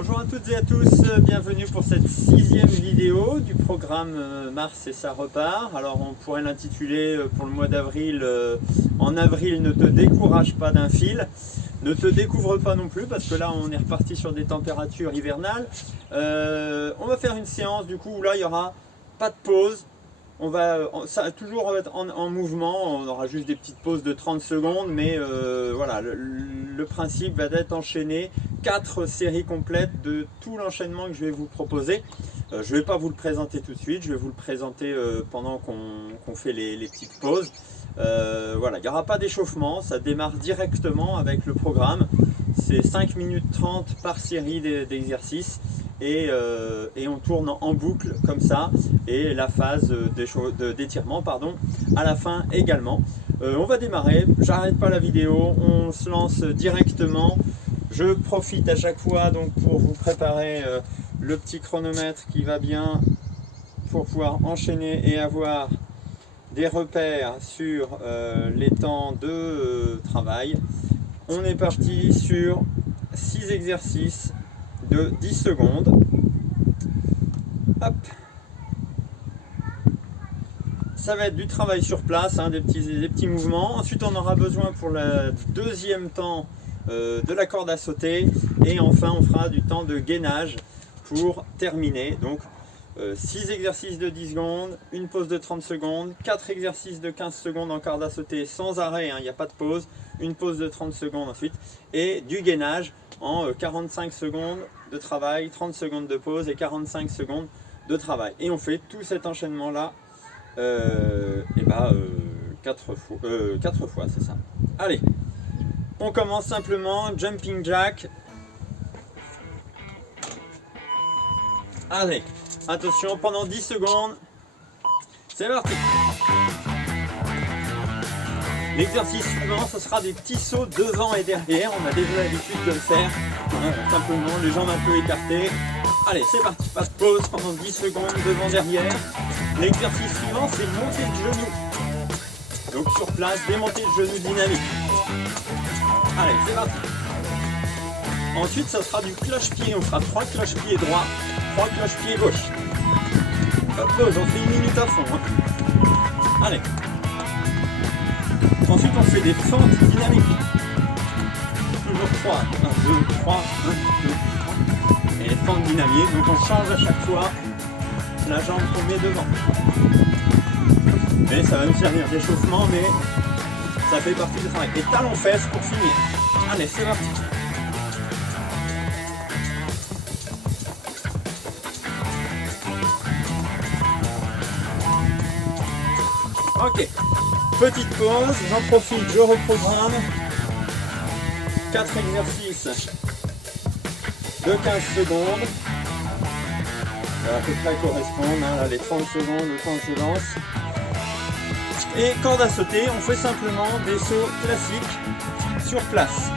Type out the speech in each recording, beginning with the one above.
Bonjour à toutes et à tous, bienvenue pour cette 6e vidéo du programme Mars et ça repart. Alors on pourrait l'intituler pour le mois d'avril, en avril ne te décourage pas d'un fil, ne te découvre pas non plus parce que là on est reparti sur des températures hivernales. On va faire une séance du coup où là il n'y aura pas de pause. Ça va toujours être en mouvement, on aura juste des petites pauses de 30 secondes, mais voilà, le principe va d'être enchaîné 4 séries complètes de tout l'enchaînement que je vais vous proposer. Je ne vais pas vous le présenter tout de suite, je vais vous le présenter pendant qu'on fait les petites pauses. Voilà, il n'y aura pas d'échauffement, ça démarre directement avec le programme. C'est 5 minutes 30 par série d'exercices. Et on tourne en boucle comme ça, et la phase d'étirement à la fin également. On va démarrer, j'arrête pas la vidéo, on se lance directement. Je profite à chaque fois donc pour vous préparer le petit chronomètre qui va bien pour pouvoir enchaîner et avoir des repères sur les temps de travail. On est parti sur 6 exercices de 10 secondes. Hop. Ça va être du travail sur place, hein, des petits mouvements. Ensuite on aura besoin pour le deuxième temps de la corde à sauter, et enfin on fera du temps de gainage pour terminer. Donc 6 exercices de 10 secondes, une pause de 30 secondes, 4 exercices de 15 secondes en corde à sauter sans arrêt, il n'y a pas de pause, une pause de 30 secondes ensuite, et du gainage en 45 secondes de travail, 30 secondes de pause et 45 secondes de travail. Et on fait tout cet enchaînement là 4 fois, c'est ça. Allez, on commence simplement, jumping jack. Allez, attention, pendant 10 secondes, c'est parti. L'exercice suivant, ce sera des petits sauts devant et derrière. On a déjà l'habitude de le faire. Simplement les jambes un peu écartées. Allez, c'est parti. Pas de pause pendant 10 secondes devant, derrière. L'exercice suivant, c'est monter de genou. Donc sur place, démonter de genou dynamique. Allez, c'est parti. Ensuite, ça sera du cloche-pied. On fera 3 cloche-pieds droits, 3 cloche-pieds gauche. Pas de pause, on fait 1 minute à fond. Hein. Allez. Ensuite, on fait des fentes dynamiques. Toujours 3. 1, 2, 3, 1, 2, 3. Et les fentes dynamiques. Donc, on change à chaque fois la jambe qu'on met devant. Mais ça va nous servir d'échauffement, mais ça fait partie du travail. Et talons-fesses pour finir. Allez, c'est parti. Ok. Petite pause, j'en profite, je reprogramme 4 exercices de 15 secondes. Ça va à peu près correspondre, hein, là, les 30 secondes, le temps que je lance. Et corde à sauter, on fait simplement des sauts classiques sur place.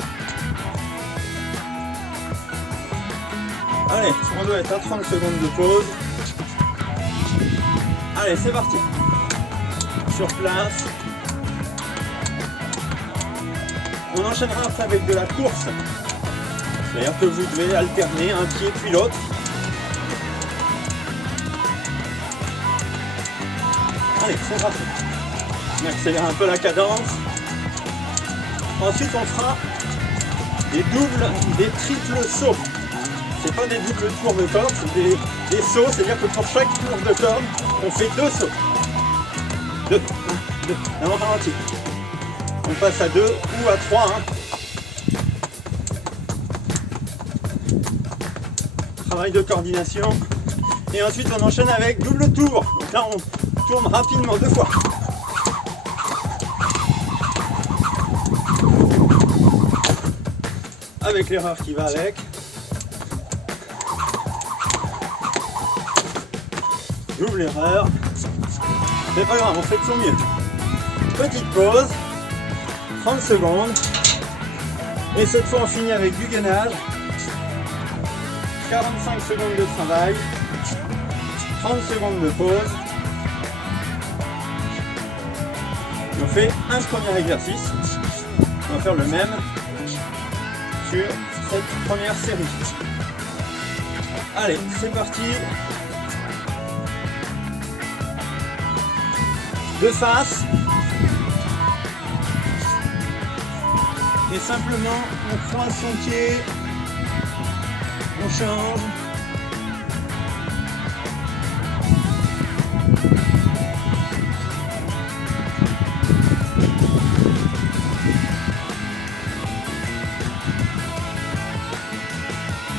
Allez, on doit être à 30 secondes de pause. Allez, c'est parti. Sur place. On enchaînera après avec de la course. C'est-à-dire que vous devez alterner un pied puis l'autre. Allez, c'est parti. On accélère un peu la cadence. Ensuite, on fera des triples sauts. C'est pas des doubles tours de corde, c'est des sauts. C'est-à-dire que pour chaque tour de corde, on fait 2 sauts. 2, 1, 2, et on ralentit. On passe à 2 ou à 3. Hein. Travail de coordination. Et ensuite on enchaîne avec double tour. Donc là on tourne rapidement 2 fois. Avec l'erreur qui va avec. Double erreur. C'est pas grave, on fait de son mieux. Petite pause. 30 secondes. Et cette fois on finit avec du gainage. 45 secondes de travail. 30 secondes de pause. Et on fait un premier exercice. On va faire le même sur cette première série. Allez, c'est parti. De face. Et simplement, on croise son pied. On change.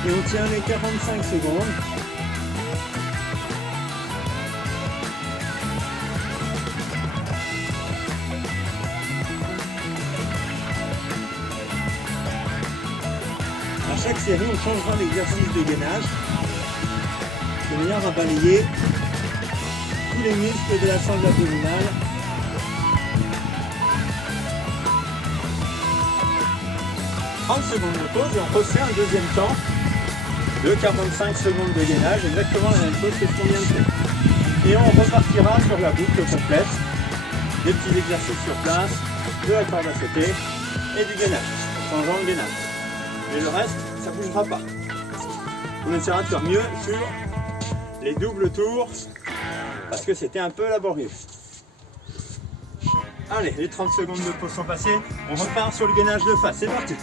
Et on tient les 45 secondes. À chaque série, on changera l'exercice de gainage de manière à balayer tous les muscles de la sangle abdominale. « 30 secondes de pause et on refait un deuxième temps de 45 secondes de gainage, exactement la même chose que ce qu'on vient de faire. Et on repartira sur la boucle complète, des petits exercices sur place, de la corde à sauter et du gainage, changeant le gainage. Et le reste, ça ne bougera pas. On essaiera de faire mieux sur les doubles tours, parce que c'était un peu laborieux. Allez, les 30 secondes de pause sont passées, on repart sur le gainage de face, c'est parti.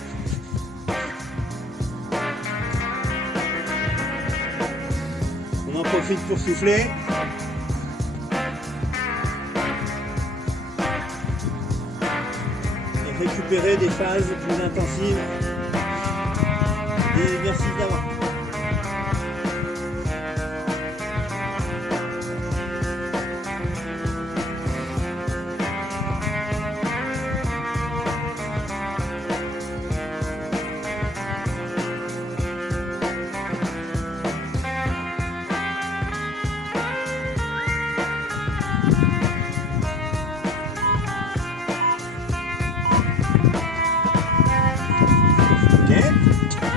On en profite pour souffler. Et récupérer des phases plus intensives des exercices d'avant.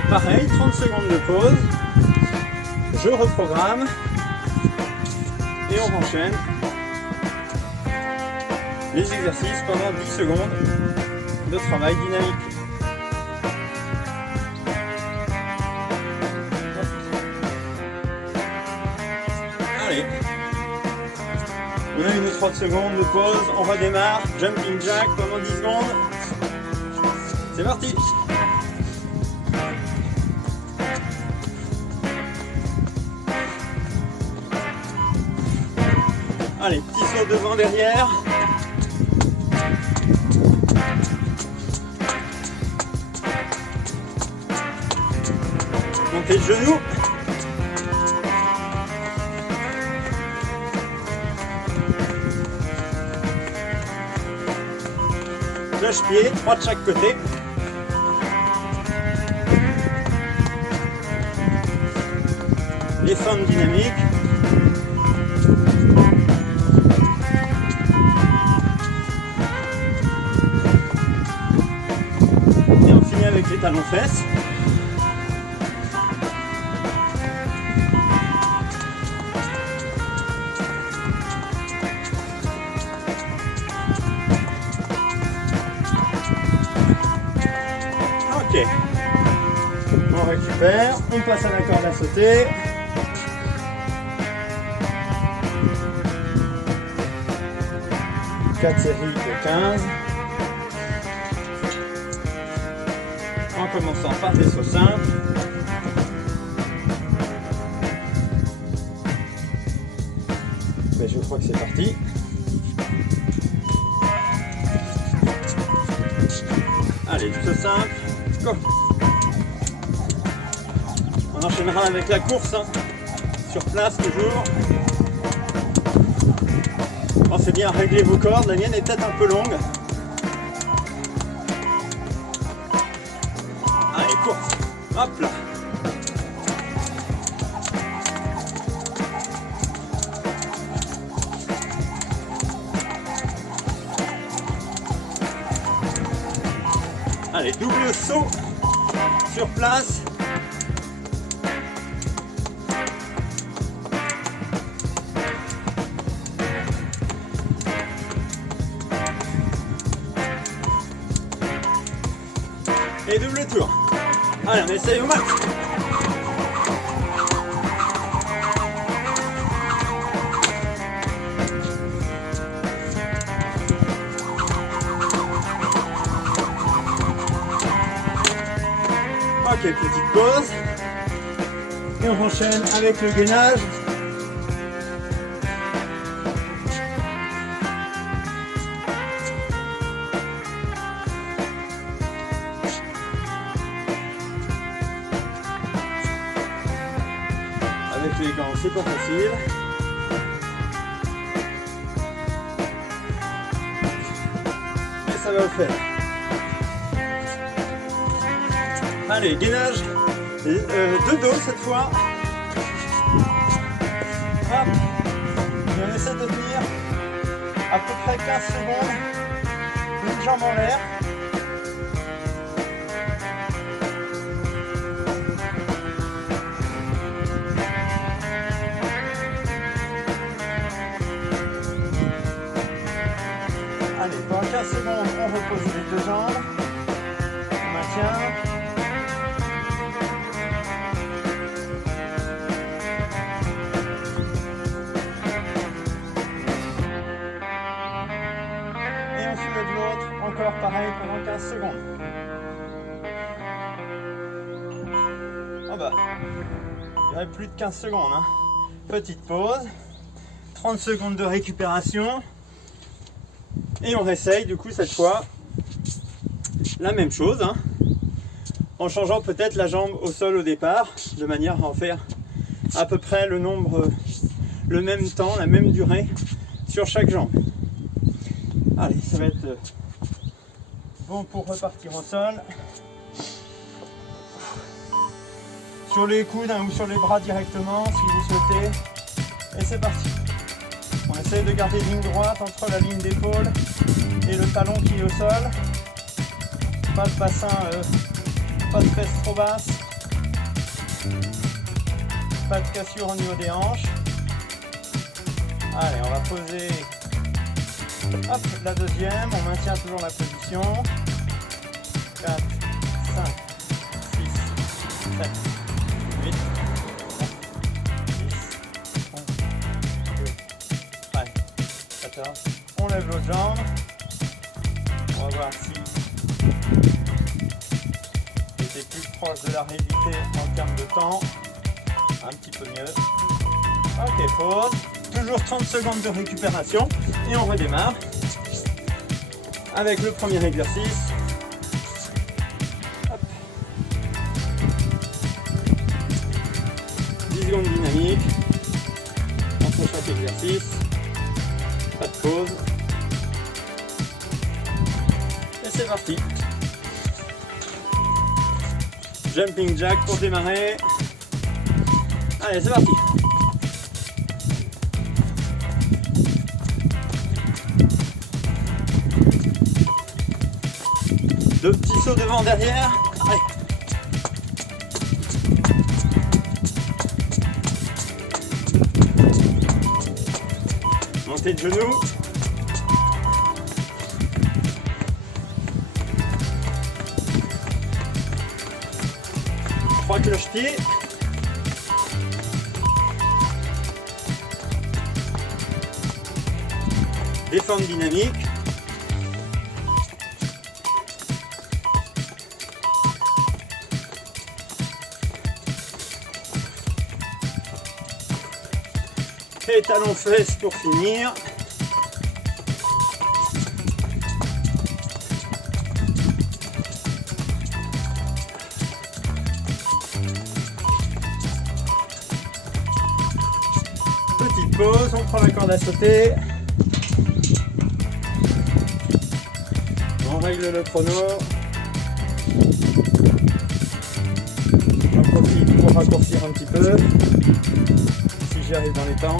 Pareil, 30 secondes de pause, je reprogramme et on enchaîne les exercices pendant 10 secondes de travail dynamique. Allez, on a une 30 secondes de pause, on redémarre, jumping jack pendant 10 secondes, c'est parti. Allez, petit saut devant, derrière. Montez le genou. Cloche-pied, 3 de chaque côté. Les fentes dynamiques. Avec les talons fesses. Ok. On récupère, on passe à la corde à sauter. Quatre séries de 15. En commençant par des sauts simples. Mais je crois que c'est parti. Allez, saut simple. Go. On enchaînera avec la course, hein. Sur place toujours. Pensez bien à régler vos cordes, la mienne est peut-être un peu longue. Allez, course. Hop là. Allez, double saut sur place. Et double tour. Allez, on essaye au max. pause. Et on enchaîne avec le gainage. Avec les gants, c'est pas facile. Mais ça va le faire. Allez, gainage de dos cette fois. Hop. Et on essaie de tenir à peu près 15 secondes. Une jambe en l'air. Allez, pendant 15 secondes, on repose les deux jambes. On maintient. Et on soulève l'autre, encore pareil pendant 15 secondes. Oh bah, il y aurait plus de 15 secondes. Hein. Petite pause. 30 secondes de récupération. Et on réessaye du coup cette fois la même chose, hein, en changeant peut-être la jambe au sol au départ, de manière à en faire à peu près le nombre, le même temps, la même durée sur chaque jambe. Allez, ça va être bon pour repartir au sol. Sur les coudes hein, ou sur les bras directement si vous souhaitez. Et c'est parti. On essaye de garder ligne droite entre la ligne d'épaule et le talon qui est au sol. Pas de bassin, pas de fesses trop basses. Pas de cassure au niveau des hanches. Allez, on va poser hop, la deuxième. On maintient toujours la position. 4, 5, 6, 7, 8. On lève l'autre jambe. On va voir si c'était plus proche de la réalité en termes de temps. Un petit peu mieux. Ok, pause. Toujours 30 secondes de récupération. Et on redémarre avec le premier exercice. Hop. 10 secondes dynamique entre chaque exercice. Pas de pause. Et c'est parti. Jumping jack pour démarrer. Allez, c'est parti. Deux petits sauts devant, derrière. Allez. Montée de genoux. Trois cloche-pieds. Défente dynamique. Et talons fesses pour finir. Petite pause, on prend la corde à sauter. On règle le chrono. J'en profite pour raccourcir un petit peu. Si j'y arrive dans les temps.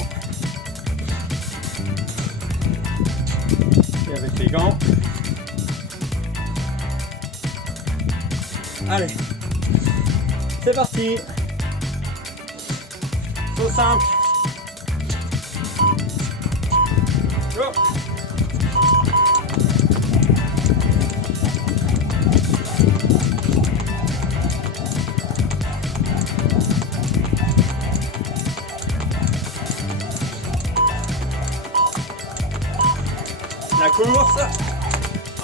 Et avec les gants. Allez. C'est parti. Saut simple. Go. La course.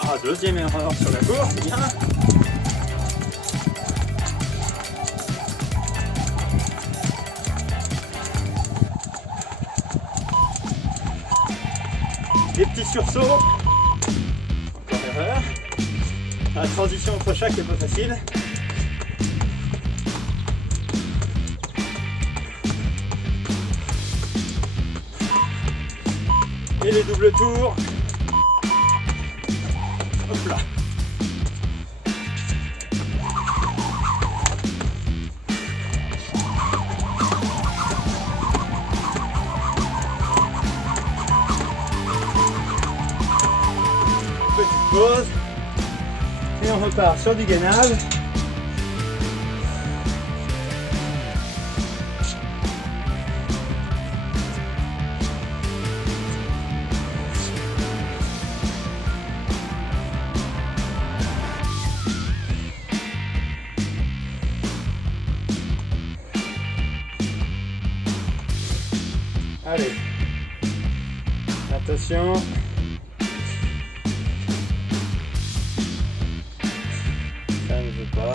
Ah, deuxième erreur sur la course, bien. sursaut. Encore erreur. La transition entre chaque est pas facile. Et les doubles tours. Hop là. Petite pause. Et on repart sur du gainage. Allez, attention. Ça ne veut pas.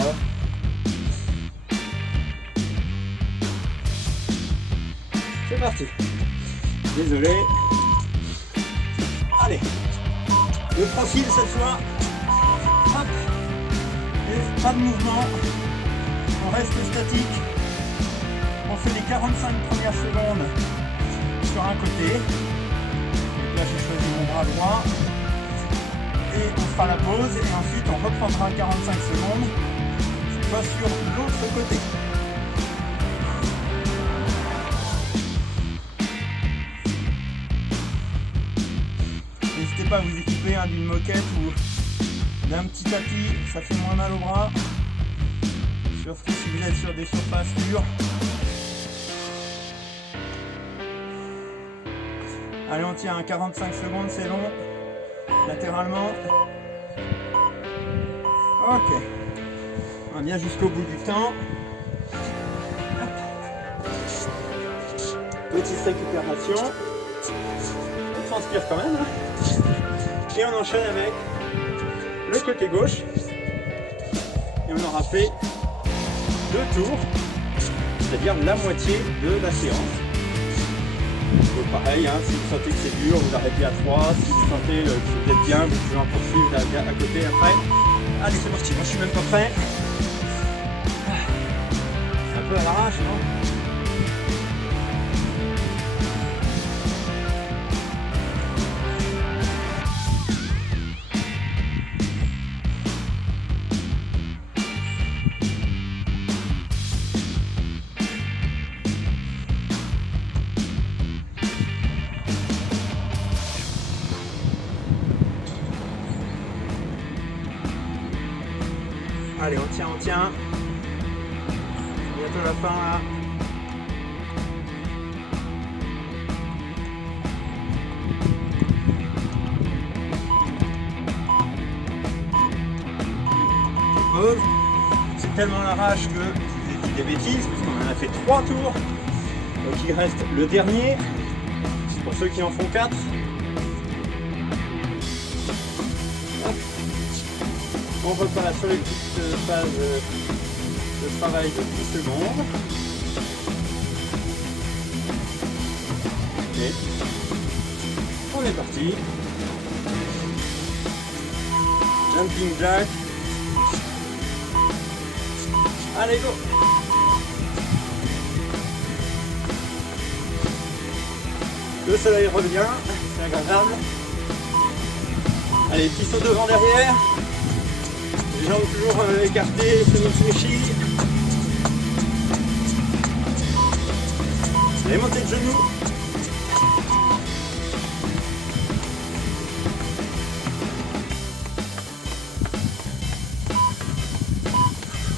C'est parti. Désolé. Allez. Le profil cette fois. Hop. Et pas de mouvement. On reste statique. On fait les 45 premières secondes sur un côté. Donc là j'ai choisi mon bras droit. Et on fera la pause et ensuite on reprendra 45 secondes cette fois sur l'autre côté. N'hésitez pas à vous équiper d'une moquette ou d'un petit tapis, ça fait moins mal au bras. Surtout si vous êtes sur des surfaces dures. Allez, on tient 45 secondes, c'est long. Latéralement. Ok. On va bien jusqu'au bout du temps. Hop. Petite récupération. On transpire quand même. Et on enchaîne avec le côté gauche. Et on aura fait 2 tours, c'est-à-dire la moitié de la séance. Donc pareil, hein, si vous sentez que c'est dur, vous arrêtez à 3. Si vous sentez que vous êtes bien, vous pouvez en poursuivre à côté après. Allez, c'est parti. Moi, je suis même pas prêt. C'est un peu à l'arrache, non ? Allez, on tient, on tient. Bientôt la fin là. Pause. C'est tellement l'arrache que j'ai dit des bêtises, parce qu'on en a fait 3 tours. Donc il reste le dernier. Pour ceux qui en font 4. On repart sur les petites phases de travail de 10 secondes. Et on est parti. Jumping jack. Allez, go! Le soleil revient, c'est agréable. Allez, petit saut devant derrière. Les jambes toujours écartées, semi-fléchies. Les montées de genoux.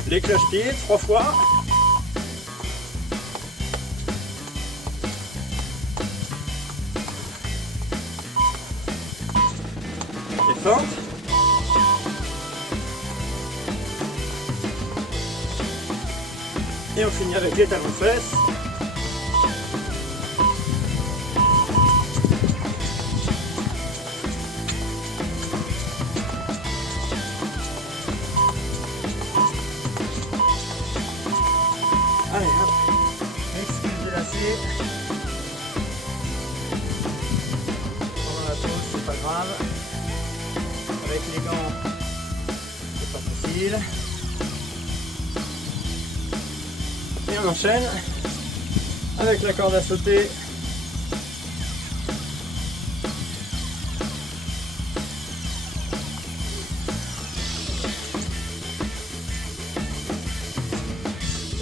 Les cloche-pieds 3 fois. Les fentes. Et on finit avec les talons fesses. Allez, hop. Excuse de lacet. Pendant la pause, c'est pas grave. grave. Avec les gants, c'est pas facile. Et on enchaîne avec la corde à sauter. Et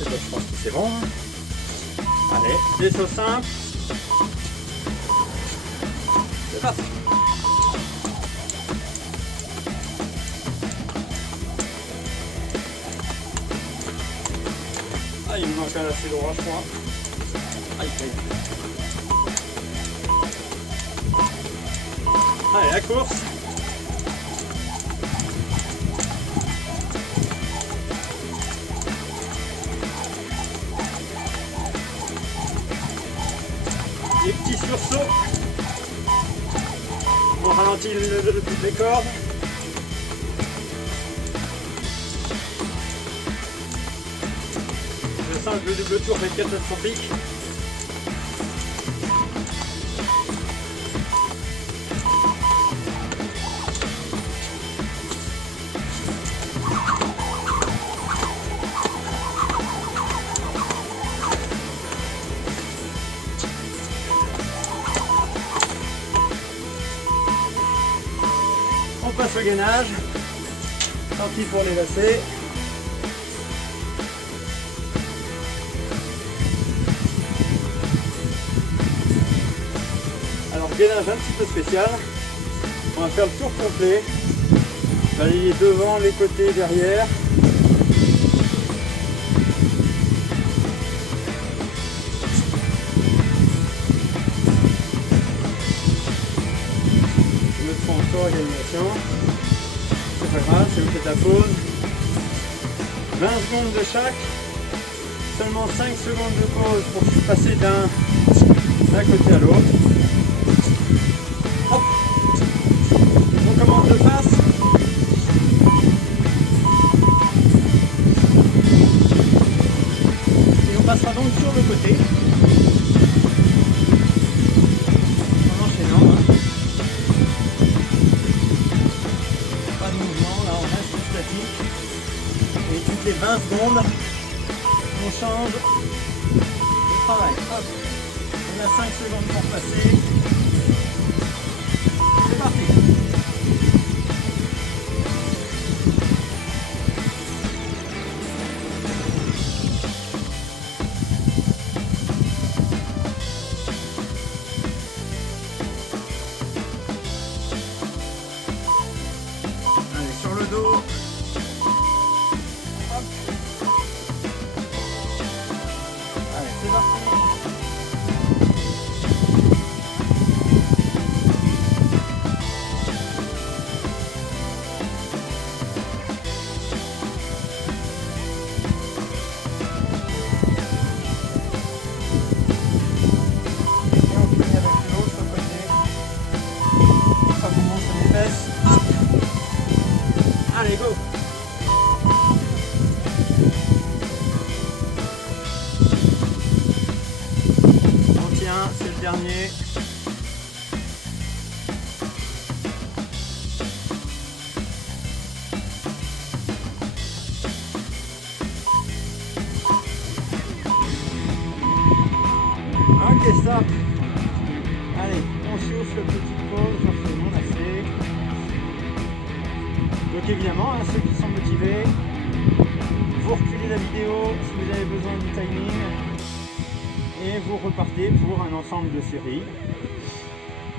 ben, je pense que c'est bon. Allez, des sauts simples. C'est parti. Ah, il me manque un assez droit, je crois. Aïe, aïe. Allez, la course. Les petits sursauts. On ralentit les cordes. Je sens que le double tour va être catastrophique. On passe au gainage. Tant pis pour les lacets. Alors gainage un petit peu spécial. On va faire le tour complet. Balayer devant, les côtés, derrière. Organisation, c'est pas grave, si vous faites la pause, 20 secondes de chaque, seulement 5 secondes de pause pour passer d'un côté à l'autre. Hop, on commence de face. Et on passera donc sur le côté. En enchaînant. Et toutes les 20 secondes, on change de travail. Hop. On a 5 secondes pour passer. C'est parti. Allez, sur le dos. Allez, go! On tient, c'est le dernier. Ok, stop. Allez, on souffle, petite pause, on fait mon assez. Donc évidemment, hein, ceux qui sont motivés, vous reculez la vidéo si vous avez besoin du timing et vous repartez pour un ensemble de séries.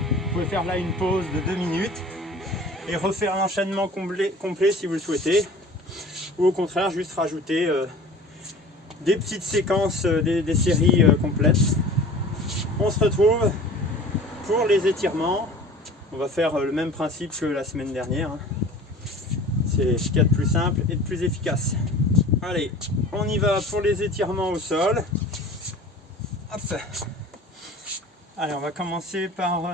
Vous pouvez faire là une pause de 2 minutes et refaire l'enchaînement complet si vous le souhaitez, ou au contraire juste rajouter des petites séquences, des séries complètes. On se retrouve pour les étirements. On va faire le même principe que la semaine dernière, hein. C'est ce qu'il y a de plus simple et de plus efficace. Allez, on y va pour les étirements au sol. Hop. Allez, on va commencer par...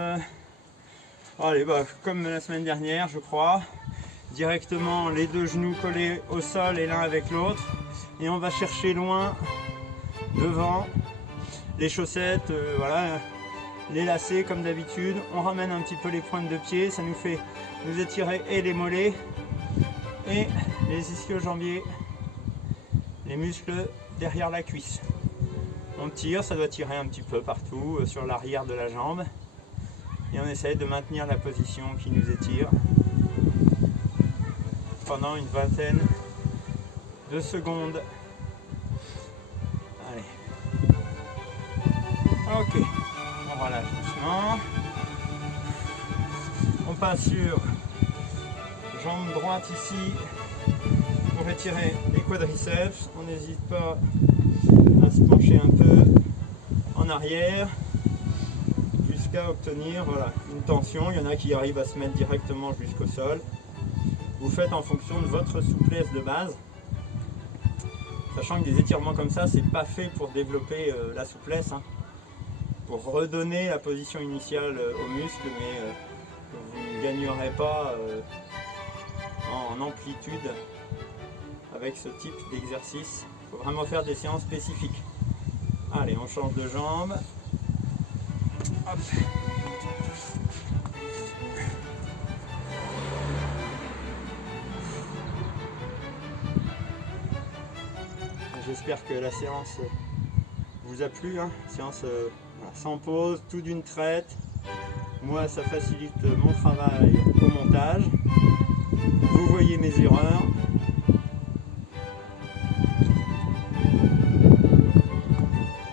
allez, comme la semaine dernière, je crois. Directement les deux genoux collés au sol et l'un avec l'autre. Et on va chercher loin, devant, les chaussettes, voilà, les lacets comme d'habitude. On ramène un petit peu les pointes de pied, ça nous fait nous étirer et les mollets et les ischio-jambiers, les muscles derrière la cuisse. On tire, ça doit tirer un petit peu partout sur l'arrière de la jambe et on essaye de maintenir la position qui nous étire pendant une vingtaine de secondes. Allez. Ok, on relâche doucement. On passe sur jambe droite ici pour étirer les quadriceps. On n'hésite pas à se pencher un peu en arrière jusqu'à obtenir voilà, une tension. Il y en a qui arrivent à se mettre directement jusqu'au sol. Vous faites en fonction de votre souplesse de base, sachant que des étirements comme ça, c'est pas fait pour développer la souplesse, hein, pour redonner la position initiale aux muscles, mais vous ne gagnerez pas en amplitude avec ce type d'exercice. Il faut vraiment faire des séances spécifiques. Allez, on change de jambe. Hop. J'espère que la séance vous a plu, hein. Séance sans pause, tout d'une traite. Moi, ça facilite mon travail au montage. Vous voyez mes erreurs.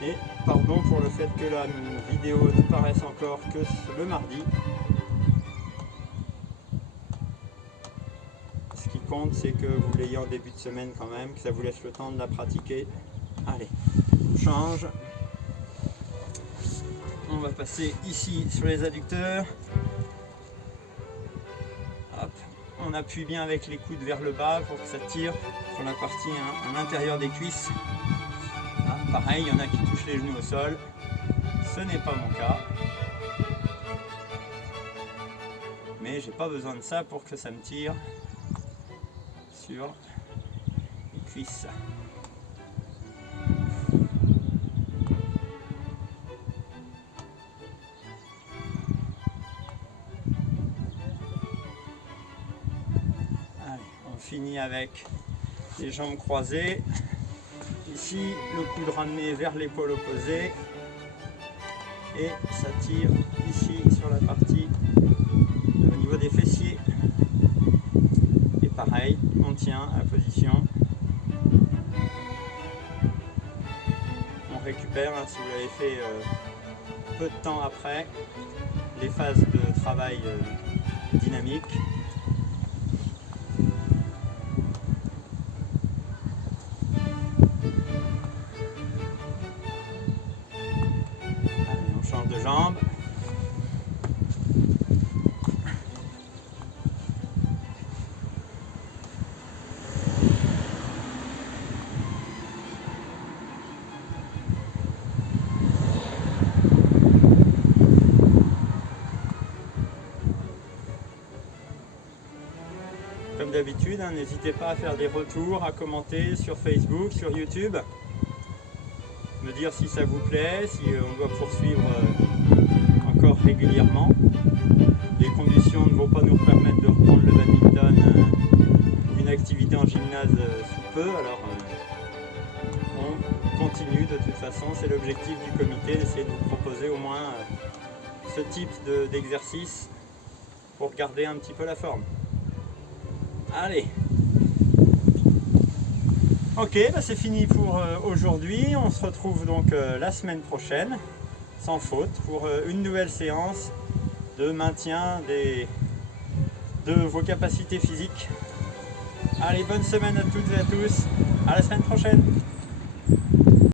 Et pardon pour le fait que la vidéo ne paraisse encore que le mardi. Ce qui compte, c'est que vous l'ayez en début de semaine quand même, que ça vous laisse le temps de la pratiquer. Allez, on change. On va passer ici sur les adducteurs. Hop, on appuie bien avec les coudes vers le bas pour que ça tire sur la partie à l'intérieur des cuisses. Là, pareil, il y en a qui touchent les genoux au sol. Ce n'est pas mon cas. Mais j'ai pas besoin de ça pour que ça me tire sur les cuisses. Allez, on finit avec les jambes croisées. Ici, le coude ramené vers l'épaule opposée. Et ça tire ici sur la partie au niveau des fessiers. Et pareil, on tient à position. On récupère, hein, si vous l'avez fait peu de temps après, les phases de travail dynamique. Allez, on change de jambe. Comme d'habitude, hein, n'hésitez pas à faire des retours, à commenter sur Facebook, sur YouTube, me dire si ça vous plaît, si on doit poursuivre encore régulièrement. Les conditions ne vont pas nous permettre de reprendre le badminton, une activité en gymnase sous peu, alors on continue de toute façon. C'est l'objectif du comité, d'essayer de vous proposer au moins ce type d'exercice pour garder un petit peu la forme. Allez, ok, bah c'est fini pour aujourd'hui. On se retrouve donc la semaine prochaine, sans faute, pour une nouvelle séance de maintien de vos capacités physiques. Allez, bonne semaine à toutes et à tous, à la semaine prochaine.